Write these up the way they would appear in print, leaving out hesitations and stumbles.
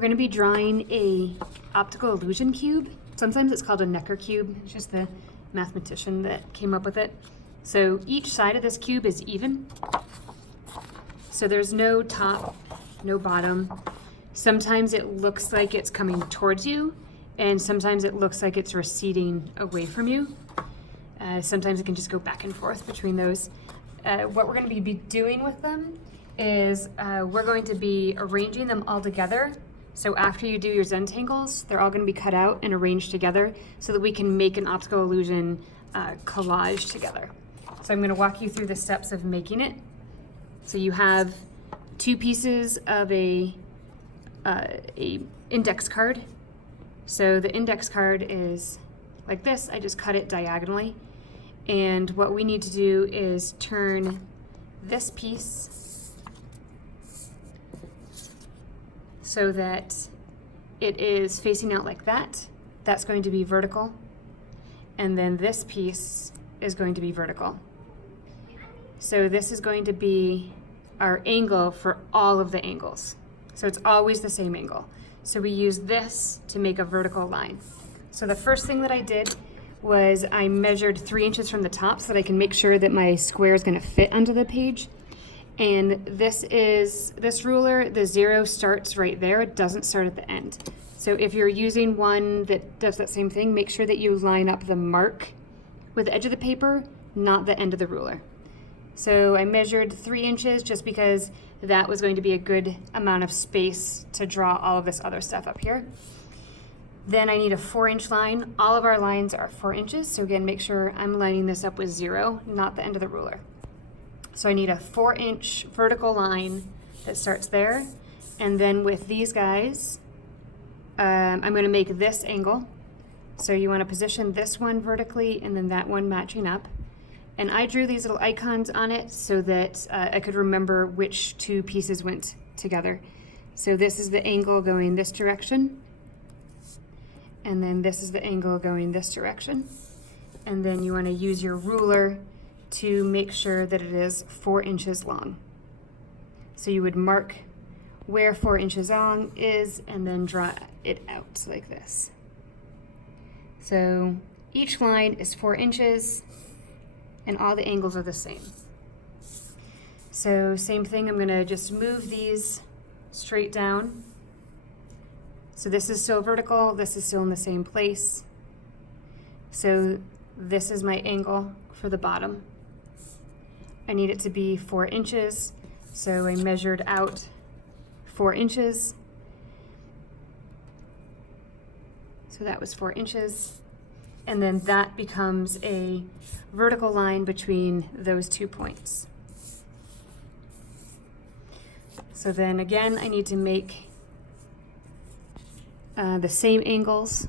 We're going to be drawing a optical illusion cube. Sometimes it's called a Necker cube. It's just the mathematician that came up with it. So each side of this cube is even. So there's no top, no bottom. Sometimes it looks like it's coming towards you, and sometimes it looks like it's receding away from you. Sometimes it can just go back and forth between those. What we're going to be doing with them is we're going to be arranging them all together. So after you do your Zentangles, they're all going to be cut out and arranged together so that we can make an optical illusion collage together. So I'm going to walk you through the steps of making it. So you have two pieces of a index card. So the index card is like this. I just cut it diagonally. And what we need to do is turn this piece so that it is facing out like that. That's going to be vertical. And then this piece is going to be vertical. So this is going to be our angle for all of the angles. So it's always the same angle. So we use this to make a vertical line. So the first thing that I did was I measured 3 inches from the top so that I can make sure that my square is going to fit onto the page. And this ruler, the 0 starts right there. It doesn't start at the end. So if you're using one that does that same thing, make sure that you line up the mark with the edge of the paper, not the end of the ruler. So I measured 3 inches just because that was going to be a good amount of space to draw all of this other stuff up here. Then I need a 4-inch line. All of our lines are 4 inches. So again, make sure I'm lining this up with 0, not the end of the ruler. So I need a 4-inch vertical line that starts there. And then with these guys, I'm going to make this angle. So you want to position this one vertically and then that one matching up. And I drew these little icons on it so that I could remember which two pieces went together. So this is the angle going this direction. And then this is the angle going this direction. And then you want to use your ruler to make sure that it is 4 inches long. So you would mark where 4 inches long is and then draw it out like this. So each line is 4 inches and all the angles are the same. So same thing, I'm going to just move these straight down. So this is still vertical, this is still in the same place. So this is my angle for the bottom. I need it to be 4 inches, so I measured out 4 inches. So that was 4 inches. And then that becomes a vertical line between those 2 points. So then again, I need to make the same angles.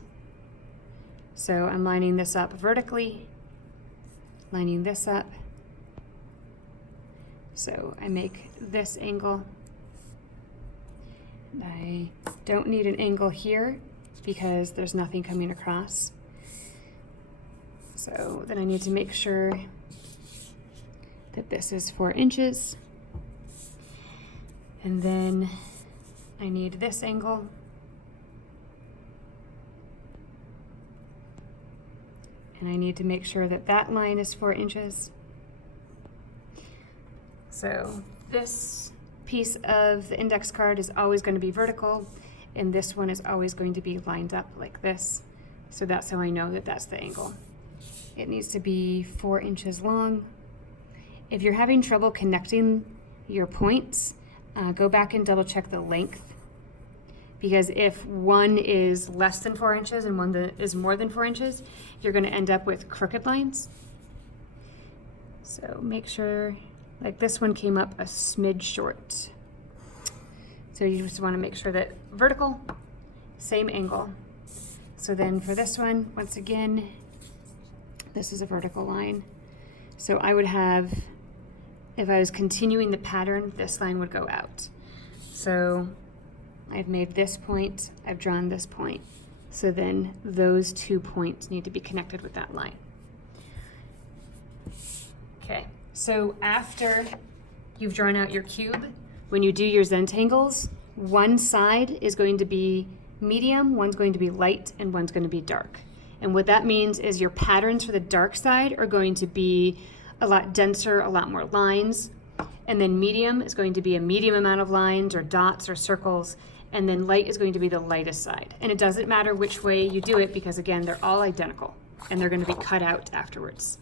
So I'm lining this up vertically, lining this up. So I make this angle. I don't need an angle here because there's nothing coming across. So then I need to make sure that this is 4 inches. And then I need this angle. And I need to make sure that that line is 4 inches. So this piece of the index card is always going to be vertical, and this one is always going to be lined up like this. So that's how I know that that's the angle. It needs to be 4 inches long. If you're having trouble connecting your points, go back and double check the length. Because if one is less than 4 inches and one that is more than 4 inches, you're going to end up with crooked lines. So make sure, like this one came up a smidge short. So you just want to make sure that vertical, same angle. So then for this one, once again, this is a vertical line. So I would have, if I was continuing the pattern, this line would go out. So I've made this point, I've drawn this point. So then those 2 points need to be connected with that line. Okay, so after you've drawn out your cube, when you do your Zentangles, one side is going to be medium, one's going to be light, and one's going to be dark. And what that means is your patterns for the dark side are going to be a lot denser, a lot more lines. And then medium is going to be a medium amount of lines or dots or circles. And then light is going to be the lightest side. And it doesn't matter which way you do it because, again, they're all identical and they're going to be cut out afterwards.